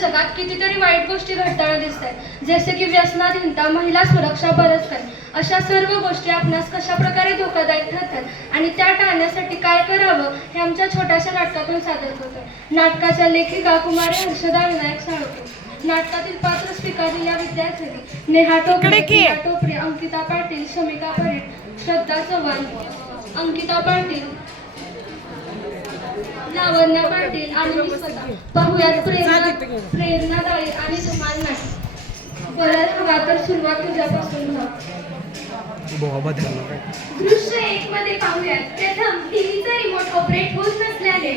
जगात कितीतरी वाईट गोष्टी घडताना दिसतात, जसे की व्यसनाधीनता, महिला सुरक्षा, बलात्कार अशा सर्व गोष्टी आपणास कशा प्रकारे धोकादायक ठरतात आणि त्या टाळण्यासाठी काय करावं हे आमच्या छोट्याशा नाटकातून सादर करतो. नाटकाच्या लेखिका कुमारी हर्षदा विनायक साळुंखे. नाटकातील पात्र स्वीकारलेल्या विद्यार्थी नेहा टोपरे, अंकिता पाटील, शमिका परीट, श्रद्धा चव्हाण, अंकिता पाटील, लावण्या पाटील आणि मी स्वतः. पाहुयात प्रेरणादायी आणि धमाल नाटक. परत हवा तर सुरुवात तुझ्यापासून व्हा. दृश्य 1 मध्ये पाहूयात. प्रथम टीव्हीचा रिमोट ऑपरेट होत नसल्याने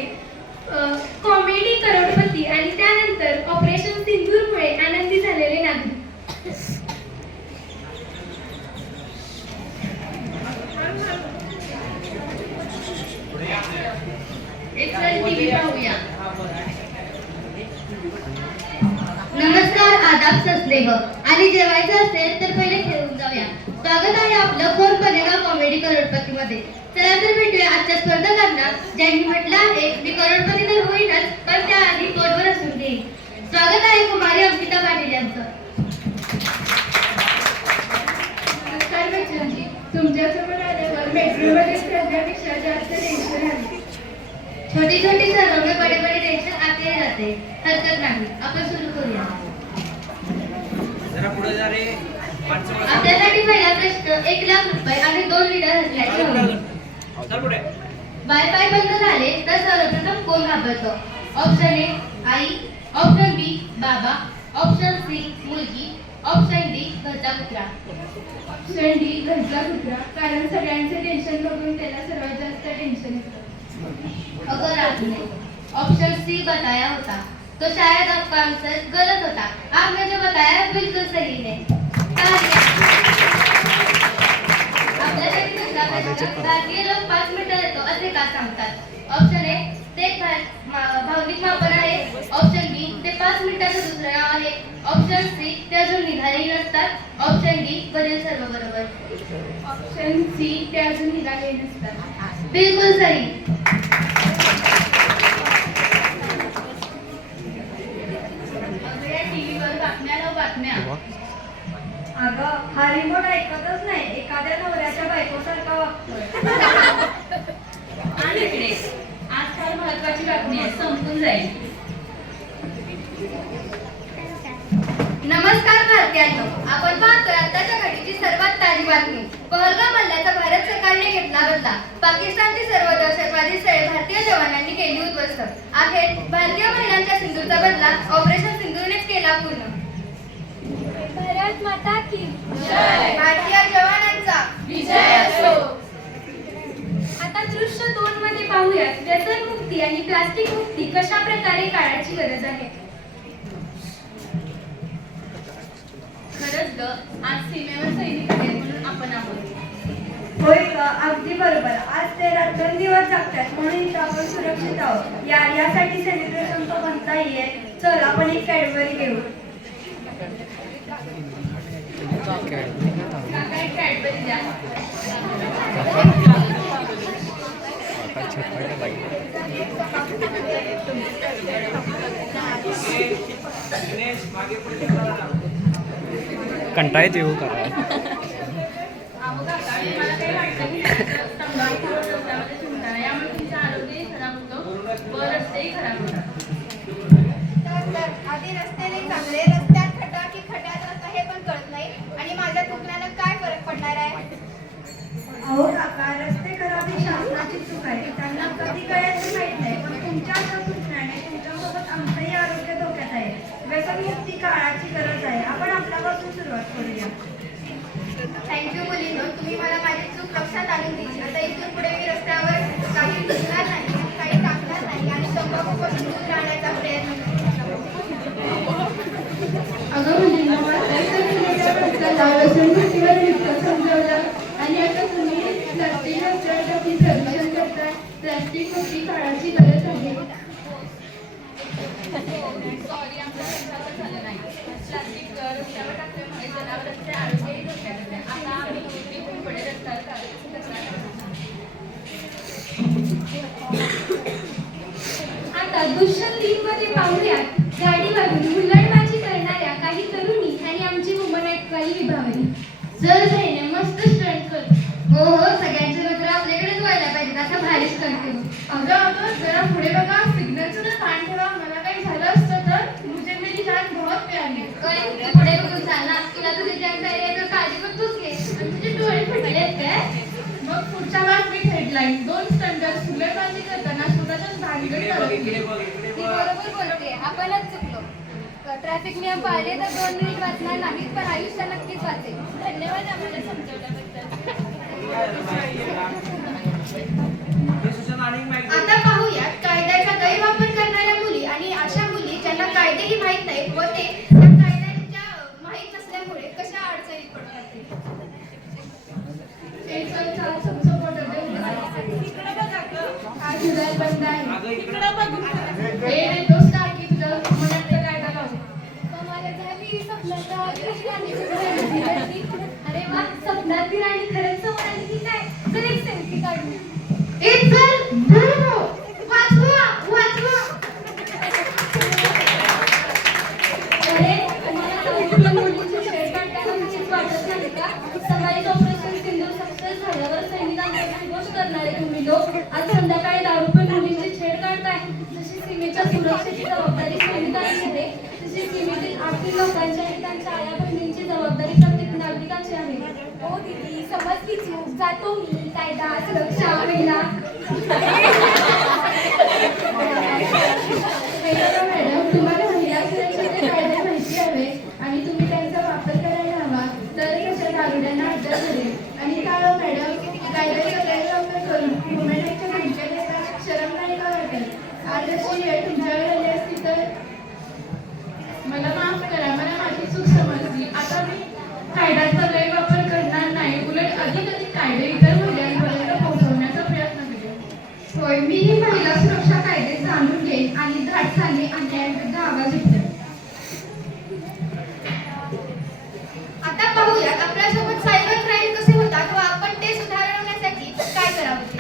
कॉमेडी करोडपती आणि त्यानंतर ऑपरेशन सिंदूरमुळे आनंदी झालेले नागरिक. नमस्कार, आदाब, सस्नेह. आणि जेवायचं असेल तर पहिले खेळून जाऊया. स्वागत आहे आपलं कोण बनेगा कॉमेडी करोडपती मध्ये. चला तर भेटूया आजच्या स्पर्धकांना, ज्यांनी म्हटलं आहे मी करोडपती तर होईनच, पण त्याआधी पोटभर असून घेईन. स्वागत आहे कुमारी अंकिता पाटील यांचं. नमस्कार बच्चनजी, तुमच्यासमोर आल्यावर मेट्रोमध्ये चढण्यापेक्षा जास्त टेन्शन आले. छोटी छोटी सर्व में बडे बडे टेन्शन आते जाते. हरकत नाही, आपण सुरू करूया. आपल्यासाठी पहिला प्रश्न 1 लाख रुपये आणि 2 लिटर हसल्याचे हवे. वायफाय बंद झाले तर सर्वप्रथम कोण घाबरतो? ऑप्शन ए आई, ऑप्शन बी बाबा, ऑप्शन सी मुलगी, ऑप्शन डी घरचा कुत्रा. ऑप्शन डी घरचा कुत्रा, कारण सगळ्यांचे टेन्शन बघून त्याला सर्वात जास्त टेन्शन येतं. अगर आपने ऑप्शन सी बताया होता तो शायद आपका आंसर गलत होता. आपने जो बताया बिल्कुल सही है. आपल्यासाठी दुसरा प्रश्न. भारतीय लोक 5 मीटर येतो असे का सांगतात? ऑप्शन ए ते भावनिक मापन आहे, ऑप्शन बी ते 5 मीटरचं दुसरं नाव आहे, ऑप्शन सी ते अजून निघालेही नसतात, ऑप्शन डी वरील सर्व बरोबर. ऑप्शन सी ते अजून निघाले नसतात. बिलकुल सही. अगं, हा रिमोट ऐकतच नाही, एखाद्या नवऱ्याच्या बायकोसारखा वागतोय. आणि इकडे आजकाल महत्वाची बातमी आहे, संपून जाईल. नमस्कार भारतीयांनो, आपण पाहतोय आताच्या घडीची सर्वात ताजी बातमी. पहलगाम हल्ल्याचा भारत सरकारने घेतला बदला. पाकिस्तानची सर्व दहशतवादी स्थळे भारतीय जवानांनी केली उद्ध्वस्त. अखेर भारतीय महिलांच्या सिंदूरचा बदला ऑपरेशन सिंदूरनेच केला पूर्ण. भारत माता की जय. भारतीय जवानांचा विजय असो. आता दृश्य 2 मध्ये पाहूयात. व्यसन मुक्ती आणि प्लास्टिक मुक्ती कशा प्रकारे काळाची गरज आहे. खरंच ग, आज सीमेवर सैनिक आहेत म्हणून आपण आहोत. होय ग, अगदी बरोबर. आज ते रात्रंदिवस जगतात म्हणून इथं आपण सुरक्षित आहोत. यासाठी सेलिब्रेशन तो बनता येईल. चल आपण एक कॅडबरी घेऊ. काय कॅडबरी द्या. कंटाळा येऊ करा. अहो काका, मला काही वाटतं नाही. तंबाखू रस्त्यामध्ये सुटणार आहे, यामुळे तुमचं आरोग्यही खराब होतं व रस्तेही खराब होतात. आधी रस्ते नाही चांगले, रस्त्यात खड्डा की खड्ड्यात रस्ता हे पण कळत नाही. आणि माझ्या चुकण्यानं काय फरक पडणार आहे? अहो काका, रस्ते खराब ही शासनाची चूक आहे. त्यांना कधी कळायचं माहित नाही, पण तुमच्या सूचनाने तुमच्यासोबत आमचंही आरोग्य धोक्यात आहे. व्यसनमुक्ती काळाची गरज आहे. आपण आपल्यापासून सुरुवात करूया. थँक्यू मुलींनो, तुम्ही मला माझी चूक लक्षात आणून दिली. आता इथून पुढे मी रस्त्यावर काही दिसणार नाही, काही टाकणार नाही आणि तंबाखूपासून दूर राहण्याचा प्रयत्न करेन. अगं मुलींना व्यसनमुक्तीवर इतकं समजावलं आणि आता तुम्ही प्लास्टिक रस्त्यासाठी प्रदूषण करताय. प्लास्टिक मुक्ती काळाची गरज आहे. सॉरी, आमच्या लक्षातच झालं नाही. प्लास्टिक रस्त्यावर टाकल्यामुळे जनावरांचे आरोग्यही धोक्यात येते. आता आम्ही इथून पुढे रस्त्यावर आता दृश्य 3 मध्ये पाहूयात. गाडी वाढून हेडलाईन, 2 स्टंटर, सुलेबाजी करताना स्वतःच्याच भानगड करत नाही. ती बरोबर बोलते, आपणच चुकलो. ट्रॅफिक नियम पाळले तर 2 मिनिट वाचणार नाहीत, पण आयुष्य नक्कीच वाचेल. धन्यवाद आम्हाला समजवल्याबद्दल. आता पाहूयात कायद्याचा गैरवापर करणाऱ्या मुली आणि अशा मुली ज्यांना कायदेही माहीत नाहीत व ते त्या कायद्यांच्या माहीत नसल्यामुळे कशा अडचणीत पडतात ते. एक सर चार चमचा बटर दे. आज उद्या बंद आहे. ए रे दोस्त की तुझ्या मनात कायदा लावू. कमाल झाली, स्वप्नात कशी आली तुझी. अरे वा, स्वप्नात ती राणी खरंच समोर आली की काय? चल एक सेल्फी काढू. ए चल धर्म वाचवा वाचवा. अरे तुम्हाला चौकीतल्या मुलीची छेड काढताना भीतीच वाटत नाही का? सकाळी ऑपरेशन सिंधूर सक्सेस झाल्यावर सैनिकांचा गोष्ट करणारे तुम्ही लोक आज संध्याकाळी दारू पण मुलींची छेड काढताय. जशी सीमेच्या सुरक्षेची जबाबदारी सैनिकांची आहे, तशी सीमेतील आर्थिक लोकांची आणि त्यांच्या आया बहिणींची जबाबदारी प्रत्येक नागरिकाची आहे. ओ दीदी, समजली चूक. जातो मी. कायदा, सुरक्षा, महिला. मॅडम, तुम्हाला महिला सुरक्षेचे कायदे माहिती हवे आणि तुम्ही त्यांचा वापर करायला हवा, तर कशा दारुड्यांना अटक झाली. आणि काय हो मॅडम, कायद्याचा गैरवापर करून वुमेनच्या घंट्या देताना शरम नाही का वाटत? आज अशी वेळ तुमच्यावर आली असती तर. मला माफ करा, मला माझी चूक समजली. आता मी कायद्याचा गैरवापर करणार नाही, उलट अधिक कायदे इतर महिलांपर्यंत पोहोचवण्याचा प्रयत्न करेन. होय, मी ही महिला सुरक्षा कायदे जाणून घेईन आणि धाडसाने अन्यायाविरुद्ध आवाज उठवेन. आता पाहूयात आपल्यासोबत सायबर क्राईम कसे होतात व आपण ते सुधारवण्यासाठी काय करावे ते.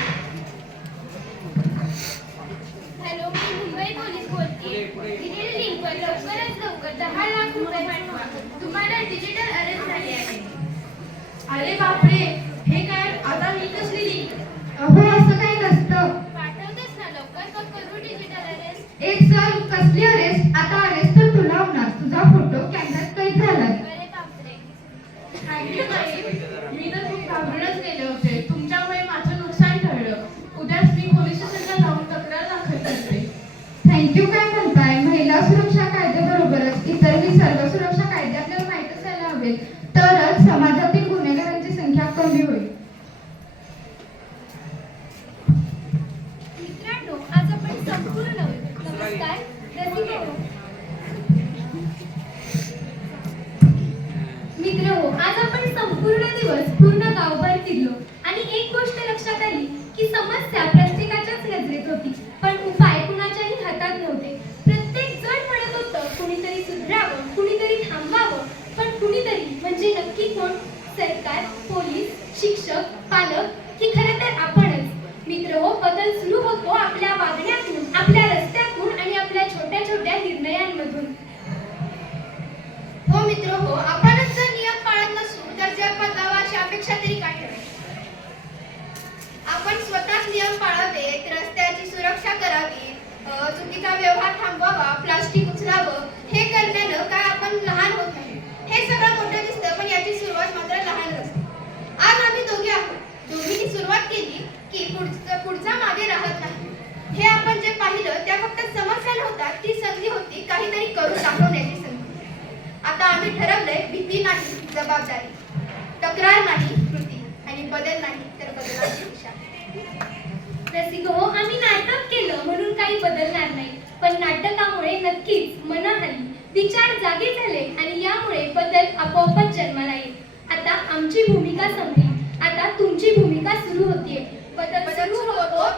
हॅलो, मी मुंबई पोलीस बोलते. दिलेल्या लिंकवर लवकरात लवकर 10 लाख रुपये पाठवा. तुम्हाला डिजिटल अरेस्ट झाले आहे. अरे बापरे, हे काय? आता मी कसली लिंक? अहो असं काही नसतं. पाठवतेस ना लवकर, मग करू डिजिटल अरेस्ट. ए चल, कसली अरेस्ट? आता अरेस्ट तर तुला होणार. तुझा फोटो कॅमेऱ्यात कैद झालाय. अरे बापरे. थँक्यू ताई. मी तर खूप घाबरूनच गेले होते. तुमच्यामुळे माझं नुकसान टळलं. उद्याच मी पोलीस स्टेशनला जाऊन तक्रार दाखल करते. थँक्यू काय म्हणताय? महिला सुरक्षा कायद्याबरोबरच इतरही सर्व सुरक्षा कायदे आपल्याला माहीत असायला हवेत, तरच समाजातील गुन्हेगारांची संख्या कमी होईल. मित्रांनो, आज आपण संपूर्ण नमस्कार रसिके हो. मित्र हो, आज आपण संपूर्ण दिवस पूर्ण गावभर फिरलो आणि एक गोष्ट लक्षात आली की समस्या प्रत्येकाच्याच नजरेत होती, पण उपाय कुणाच्याही हातात नव्हते. प्रत्येक जण म्हणत होतं कुणीतरी सुधरावं, कुणीतरी थांबवावं, पण कुणीतरी म्हणजे नक्की कोण? सरकार, पोलीस, शिक्षक, पालक ही खरं तर आपणच. मित्र हो, बदल सुरू होतो आपल्या वागण्यातून, आपल्या रस्त्यातून आणि आपल्या छोट्या छोट्या निर्णयांमधून. हो मित्र हो, आपणच जर नियम पाळत नसू तर जग बदलावा अशी अपेक्षा तरी काय ठेवायची? आपण स्वतःच नियम पाळावेत, रस्त्याची सुरक्षा करावी, चुकीचा व्यवहार थांबवावा, प्लास्टिक उचलावं. हे करण्यानं काय आपण लहान होत नाही. हे सगळं मोठं दिसतं, पण याची सुरुवात मात्र लहान असते. आज आम्ही दोघे आहोत. दोघींनी सुरुवात केली की पुढचा मागे राहत नाही. हे आपण जे पाहिलं त्या फक्त समस्या नव्हत्या, ती संधी होती काहीतरी करून दाखवण्याची संधी. आता आम्ही ठरवलंय, भीती नाही जबाबदारी, तक्रार नाही कृती आणि बदल नाही तर बदलाची दिशा. रसिको, आम्ही नाटक केलं म्हणून काही बदलणार नाही, पण नाटकामुळे नक्कीच मनहानी, विचार जागे झाले आणि यामुळे बदल आपोआपच जन्माला येईल. आता आमची भूमिका संपली, आता तुमची भूमिका सुरू होतीये. बदल सुरू होतो